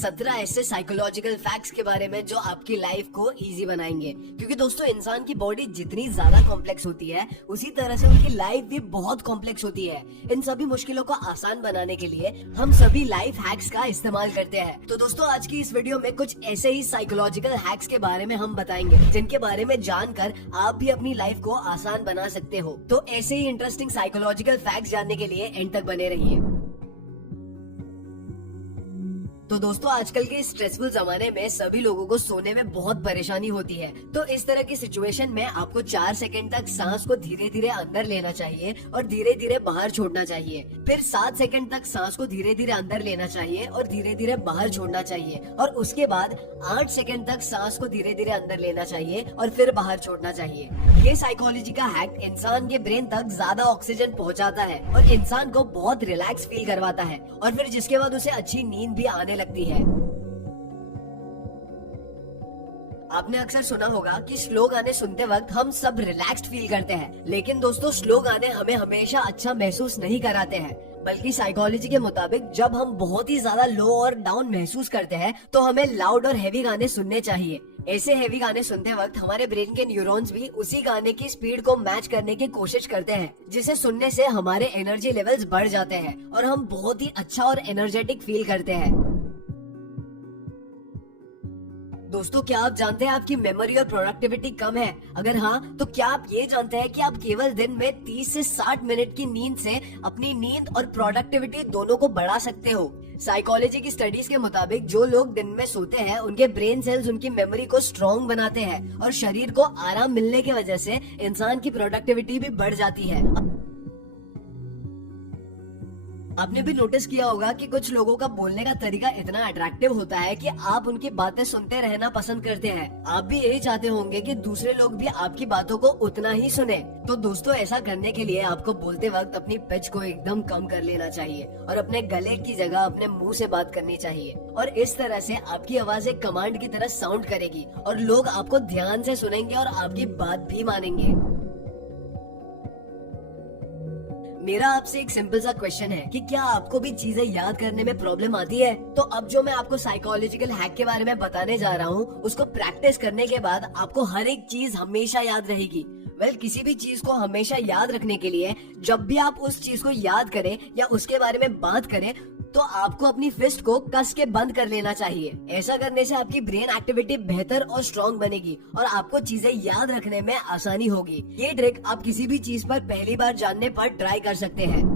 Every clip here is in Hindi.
17 ऐसे साइकोलॉजिकल फैक्ट्स के बारे में जो आपकी लाइफ को इजी बनाएंगे। क्योंकि दोस्तों इंसान की बॉडी जितनी ज्यादा कॉम्प्लेक्स होती है उसी तरह से उनकी लाइफ भी बहुत कॉम्प्लेक्स होती है। इन सभी मुश्किलों को आसान बनाने के लिए हम सभी लाइफ हैक्स का इस्तेमाल करते हैं। तो दोस्तों आज की इस वीडियो में कुछ ऐसे ही साइकोलॉजिकल हैक्स के बारे में हम बताएंगे जिनके बारे में जानकर आप भी अपनी लाइफ को आसान बना सकते हो। तो ऐसे ही इंटरेस्टिंग साइकोलॉजिकल फैक्ट्स जानने के लिए एंड तक बने रहिए। तो दोस्तों आजकल के स्ट्रेसफुल जमाने में सभी लोगों को सोने में बहुत परेशानी होती है। तो इस तरह की सिचुएशन में आपको 4 सेकंड तक सांस को धीरे धीरे अंदर लेना चाहिए और धीरे धीरे बाहर छोड़ना चाहिए। फिर 7 सेकंड तक सांस को धीरे धीरे अंदर लेना चाहिए और धीरे धीरे बाहर छोड़ना चाहिए। और उसके बाद 8 सेकंड तक सांस को धीरे धीरे अंदर लेना चाहिए और फिर बाहर छोड़ना चाहिए। ये साइकोलॉजी का हैक इंसान के ब्रेन तक ज्यादा ऑक्सीजन पहुंचाता है और इंसान को बहुत रिलैक्स फील करवाता है और फिर जिसके बाद उसे अच्छी नींद भी आने लगती है। आपने अक्सर सुना होगा कि स्लो गाने सुनते वक्त हम सब रिलैक्स्ड फील करते हैं, लेकिन दोस्तों स्लो गाने हमें हमेशा अच्छा महसूस नहीं कराते हैं। बल्कि साइकोलॉजी के मुताबिक जब हम बहुत ही ज्यादा लो और डाउन महसूस करते हैं तो हमें लाउड और हैवी गाने सुनने चाहिए। ऐसे हैवी गाने सुनते वक्त हमारे ब्रेन के न्यूरॉन्स भी उसी गाने की स्पीड को मैच करने की कोशिश करते हैं, जिसे सुनने से हमारे एनर्जी लेवल्स बढ़ जाते हैं और हम बहुत ही अच्छा और एनर्जेटिक फील करते हैं। दोस्तों क्या आप जानते हैं आपकी मेमोरी और प्रोडक्टिविटी कम है? अगर हाँ तो क्या आप ये जानते हैं कि आप केवल दिन में 30 से 60 मिनट की नींद से अपनी नींद और प्रोडक्टिविटी दोनों को बढ़ा सकते हो। साइकोलॉजी की स्टडीज के मुताबिक जो लोग दिन में सोते हैं उनके ब्रेन सेल्स उनकी मेमोरी को स्ट्रॉन्ग बनाते हैं और शरीर को आराम मिलने की वजह से इंसान की प्रोडक्टिविटी भी बढ़ जाती है। आपने भी नोटिस किया होगा कि कुछ लोगों का बोलने का तरीका इतना अट्रैक्टिव होता है कि आप उनकी बातें सुनते रहना पसंद करते हैं। आप भी यही चाहते होंगे कि दूसरे लोग भी आपकी बातों को उतना ही सुने। तो दोस्तों ऐसा करने के लिए आपको बोलते वक्त अपनी पिच को एकदम कम कर लेना चाहिए और अपने गले की जगह अपने मुंह से बात करनी चाहिए। और इस तरह से आपकी आवाज एक कमांड की तरह साउंड करेगी और लोग आपको ध्यान से सुनेंगे और आपकी बात भी मानेंगे। मेरा आपसे एक सिंपल सा क्वेश्चन है कि क्या आपको भी चीजें याद करने में प्रॉब्लम आती है? तो अब जो मैं आपको साइकोलॉजिकल हैक के बारे में बताने जा रहा हूँ उसको प्रैक्टिस करने के बाद आपको हर एक चीज हमेशा याद रहेगी। किसी भी चीज को हमेशा याद रखने के लिए जब भी आप उस चीज को याद करें या उसके बारे में बात करें तो आपको अपनी फिस्ट को कस के बंद कर लेना चाहिए। ऐसा करने से आपकी ब्रेन एक्टिविटी बेहतर और स्ट्रॉन्ग बनेगी और आपको चीजें याद रखने में आसानी होगी। ये ट्रिक आप किसी भी चीज पर पहली बार जानने पर ट्राई कर सकते हैं।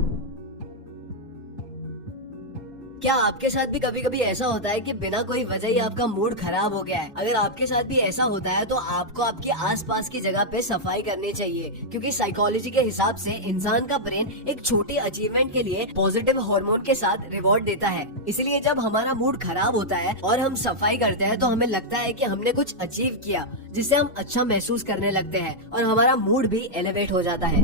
क्या आपके साथ भी कभी कभी ऐसा होता है कि बिना कोई वजह ही आपका मूड खराब हो गया है? अगर आपके साथ भी ऐसा होता है तो आपको आपके आसपास की जगह पे सफाई करनी चाहिए, क्योंकि साइकोलॉजी के हिसाब से इंसान का ब्रेन एक छोटी अचीवमेंट के लिए पॉजिटिव हार्मोन के साथ रिवॉर्ड देता है। इसलिए जब हमारा मूड खराब होता है और हम सफाई करते हैं तो हमें लगता है कि हमने कुछ अचीव किया, जिससे हम अच्छा महसूस करने लगते हैं और हमारा मूड भी एलिवेट हो जाता है।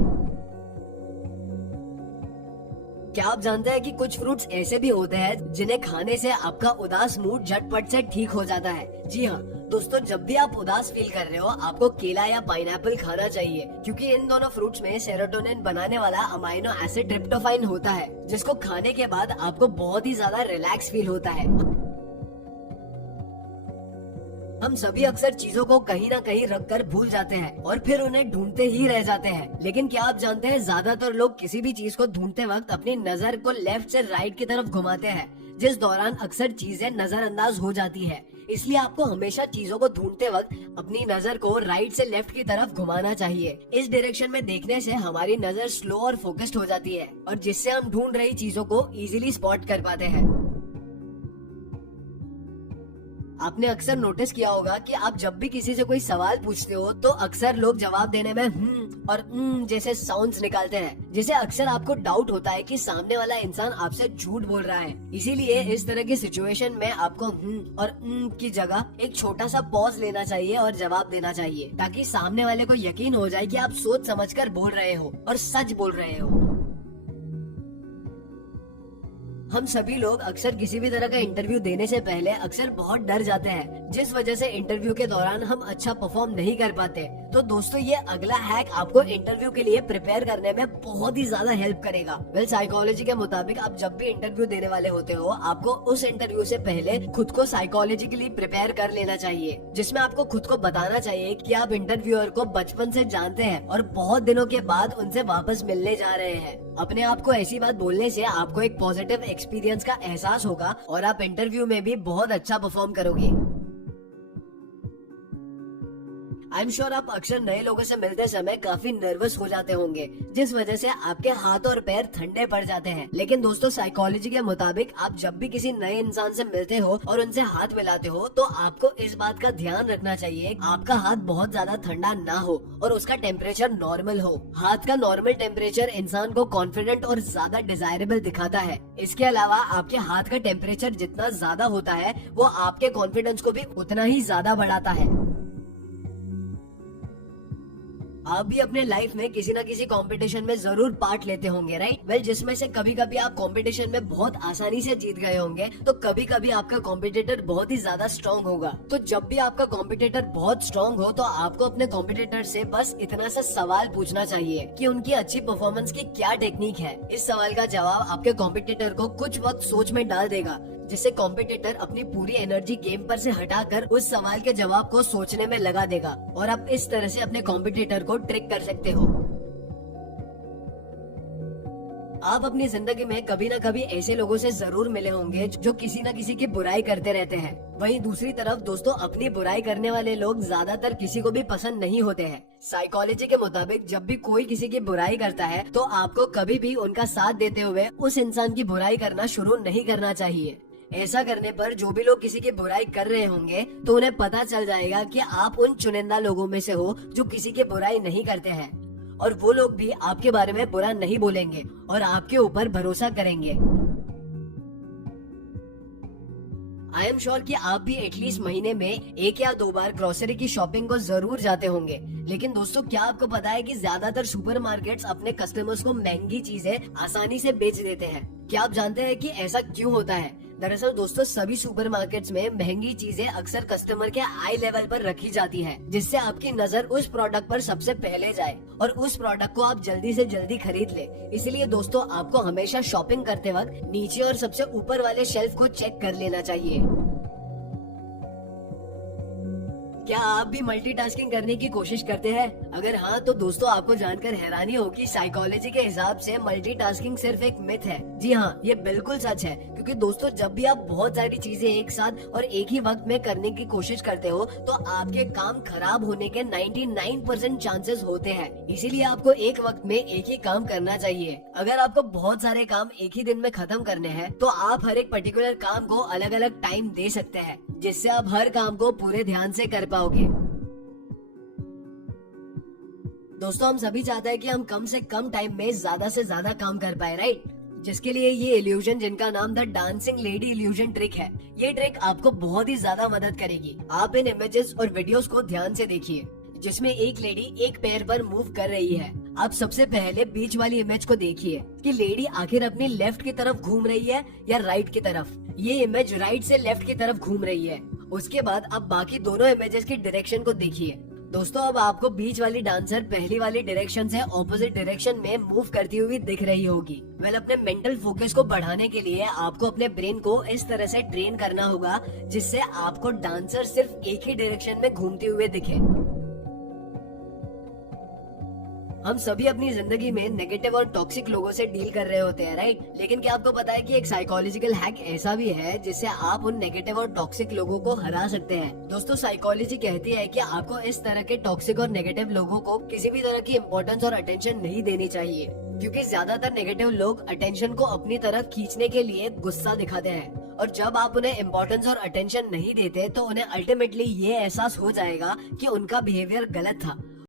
क्या आप जानते हैं कि कुछ फ्रूट्स ऐसे भी होते हैं जिन्हें खाने से आपका उदास मूड झटपट से ठीक हो जाता है? जी हाँ दोस्तों, जब भी आप उदास फील कर रहे हो आपको केला या पाइनएप्पल खाना चाहिए, क्योंकि इन दोनों फ्रूट्स में सेरोटोनिन बनाने वाला अमाइनो एसिड ट्रिप्टोफैन होता है, जिसको खाने के बाद आपको बहुत ही ज्यादा रिलैक्स फील होता है। हम सभी अक्सर चीजों को कहीं ना कहीं रखकर भूल जाते हैं और फिर उन्हें ढूंढते ही रह जाते हैं। लेकिन क्या आप जानते हैं ज्यादातर लोग किसी भी चीज को ढूंढते वक्त अपनी नजर को लेफ्ट से राइट की तरफ घुमाते हैं, जिस दौरान अक्सर चीजें नजरअंदाज हो जाती है। इसलिए आपको हमेशा चीजों को ढूंढते वक्त अपनी नजर को राइट से लेफ्ट की तरफ घुमाना चाहिए। इस डायरेक्शन में देखने से हमारी नजर स्लो और फोकस्ड हो जाती है और जिससे हम ढूंढ रही चीजों को इजीली स्पॉट कर पाते हैं। आपने अक्सर नोटिस किया होगा कि आप जब भी किसी से कोई सवाल पूछते हो तो अक्सर लोग जवाब देने में और जैसे साउंड्स निकालते हैं, जिसे अक्सर आपको डाउट होता है कि सामने वाला इंसान आपसे झूठ बोल रहा है। इसीलिए इस तरह की सिचुएशन में आपको और की जगह एक छोटा सा पॉज लेना चाहिए और जवाब देना चाहिए, ताकि सामने वाले को यकीन हो जाए कि आप सोच समझकर बोल रहे हो और सच बोल रहे हो। हम सभी लोग अक्सर किसी भी तरह का इंटरव्यू देने से पहले अक्सर बहुत डर जाते हैं, जिस वजह से इंटरव्यू के दौरान हम अच्छा परफॉर्म नहीं कर पाते। तो दोस्तों ये अगला हैक आपको इंटरव्यू के लिए प्रिपेयर करने में बहुत ही ज्यादा हेल्प करेगा। वेल साइकोलॉजी के मुताबिक आप जब भी इंटरव्यू देने वाले होते हो, आपको उस इंटरव्यू से पहले खुद को साइकोलॉजिकली प्रिपेयर कर लेना चाहिए, जिसमें आपको खुद को बताना चाहिए कि आप इंटरव्यूअर को बचपन से जानते हैं और बहुत दिनों के बाद उनसे वापस मिलने जा रहे हैं। अपने आप को ऐसी बात बोलने से आपको एक पॉजिटिव एक्सपीरियंस का एहसास होगा और आप इंटरव्यू में भी बहुत अच्छा परफॉर्म करोगे। आई एम श्योर आप अक्सर नए लोगों से मिलते समय काफी नर्वस हो जाते होंगे, जिस वजह से आपके हाथ और पैर ठंडे पड़ जाते हैं। लेकिन दोस्तों साइकोलॉजी के मुताबिक आप जब भी किसी नए इंसान से मिलते हो और उनसे हाथ मिलाते हो, तो आपको इस बात का ध्यान रखना चाहिए आपका हाथ बहुत ज्यादा ठंडा ना हो और उसका टेम्परेचर नॉर्मल हो। हाथ का नॉर्मल टेम्परेचर इंसान को कॉन्फिडेंट और ज्यादा डिजायरेबल दिखाता है। इसके अलावा आपके हाथ का टेम्परेचर जितना ज्यादा होता है, वो आपके कॉन्फिडेंस को भी उतना ही ज्यादा बढ़ाता है। आप भी अपने लाइफ में किसी न किसी कंपटीशन में जरूर पार्ट लेते होंगे, राइट? वेल जिसमें से कभी कभी आप कंपटीशन में बहुत आसानी से जीत गए होंगे, तो कभी कभी आपका कॉम्पिटिटर बहुत ही ज्यादा स्ट्रॉन्ग होगा। तो जब भी आपका कॉम्पिटिटर बहुत स्ट्रॉन्ग हो, तो आपको अपने कॉम्पिटिटर से बस इतना सा सवाल पूछना चाहिए कि उनकी अच्छी परफॉर्मेंस की क्या टेक्निक है। इस सवाल का जवाब आपके कॉम्पिटिटर को कुछ वक्त सोच में डाल देगा, जिससे कॉम्पिटिटर अपनी पूरी एनर्जी गेम पर से हटाकर उस सवाल के जवाब को सोचने में लगा देगा और आप इस तरह से अपने कॉम्पिटिटर को ट्रिक कर सकते हो। आप अपनी जिंदगी में कभी न कभी ऐसे लोगों से जरूर मिले होंगे जो किसी न किसी की बुराई करते रहते हैं। वहीं दूसरी तरफ दोस्तों, अपनी बुराई करने वाले लोग ज्यादातर किसी को भी पसंद नहीं होते हैं। साइकोलॉजी के मुताबिक जब भी कोई किसी की बुराई करता है, तो आपको कभी भी उनका साथ देते हुए उस इंसान की बुराई करना शुरू नहीं करना चाहिए। ऐसा करने पर जो भी लोग किसी की बुराई कर रहे होंगे, तो उन्हें पता चल जाएगा कि आप उन चुनिंदा लोगों में से हो जो किसी की बुराई नहीं करते हैं, और वो लोग भी आपके बारे में बुरा नहीं बोलेंगे और आपके ऊपर भरोसा करेंगे। आई एम श्योर कि आप भी एटलीस्ट महीने में 1 या 2 बार ग्रोसरी की शॉपिंग को जरूर जाते होंगे। लेकिन दोस्तों, क्या आपको पता है कि ज्यादातर सुपरमार्केट्स अपने कस्टमर्स को महंगी चीजें आसानी से बेच देते हैं? क्या आप जानते हैं कि ऐसा क्यों होता है? दरअसल दोस्तों, सभी सुपरमार्केट्स में महंगी चीजें अक्सर कस्टमर के आई लेवल पर रखी जाती है, जिससे आपकी नजर उस प्रोडक्ट पर सबसे पहले जाए और उस प्रोडक्ट को आप जल्दी से जल्दी खरीद ले। इसलिए दोस्तों, आपको हमेशा शॉपिंग करते वक्त नीचे और सबसे ऊपर वाले शेल्फ को चेक कर लेना चाहिए। क्या आप भी मल्टीटास्किंग करने की कोशिश करते हैं? अगर हाँ, तो दोस्तों आपको जानकर हैरानी होगी, साइकोलॉजी के हिसाब से मल्टीटास्किंग सिर्फ एक मिथ है। जी हाँ, ये बिल्कुल सच है, क्योंकि दोस्तों जब भी आप बहुत सारी चीजें एक साथ और एक ही वक्त में करने की कोशिश करते हो, तो आपके काम खराब होने के 99% चांसेस होते हैं। इसीलिए आपको एक वक्त में एक ही काम करना चाहिए। अगर आपको बहुत सारे काम एक ही दिन में खत्म करने हैं, तो आप हर एक पर्टिकुलर काम को अलग अलग टाइम दे सकते हैं, जिससे आप हर काम को पूरे ध्यान से कर पाओगे। दोस्तों, हम सभी चाहते हैं कि हम कम से कम टाइम में ज्यादा से ज्यादा काम कर पाए, राइट? जिसके लिए ये इल्यूजन, जिनका नाम the dancing lady illusion trick है, ये ट्रिक आपको बहुत ही ज्यादा मदद करेगी। आप इन इमेजेस और वीडियोस को ध्यान से देखिए, जिसमें एक लेडी एक पैर पर मूव कर रही है। आप सबसे पहले बीच वाली इमेज को देखिए कि लेडी आखिर अपनी लेफ्ट की तरफ घूम रही है या राइट की तरफ। ये इमेज राइट से लेफ्ट की तरफ घूम रही है। उसके बाद अब बाकी दोनों इमेजेस की डायरेक्शन को देखिए। दोस्तों, अब आपको बीच वाली डांसर पहली वाली डायरेक्शन से ऑपोजिट डायरेक्शन में मूव करती हुई दिख रही होगी। वेल, अपने मेंटल फोकस को बढ़ाने के लिए आपको अपने ब्रेन को इस तरह से ट्रेन करना होगा, जिससे आपको डांसर सिर्फ एक ही डायरेक्शन में घूमते हुए दिखे। हम सभी अपनी जिंदगी में नेगेटिव और टॉक्सिक लोगों से डील कर रहे होते हैं, राइट? लेकिन क्या आपको पता है कि एक साइकोलॉजिकल हैक ऐसा भी है जिससे आप उन नेगेटिव और टॉक्सिक लोगों को हरा सकते हैं? दोस्तों, साइकोलॉजी कहती है कि आपको इस तरह के टॉक्सिक और नेगेटिव लोगों को किसी भी तरह की इम्पोर्टेंस और अटेंशन नहीं देनी चाहिए, क्योंकि ज्यादातर नेगेटिव लोग अटेंशन को अपनी तरफ खींचने के लिए गुस्सा दिखाते हैं, और जब आप उन्हें इम्पोर्टेंस और अटेंशन नहीं देते, तो उन्हें अल्टीमेटली ये एहसास हो जाएगा कि उनका बिहेवियर गलत था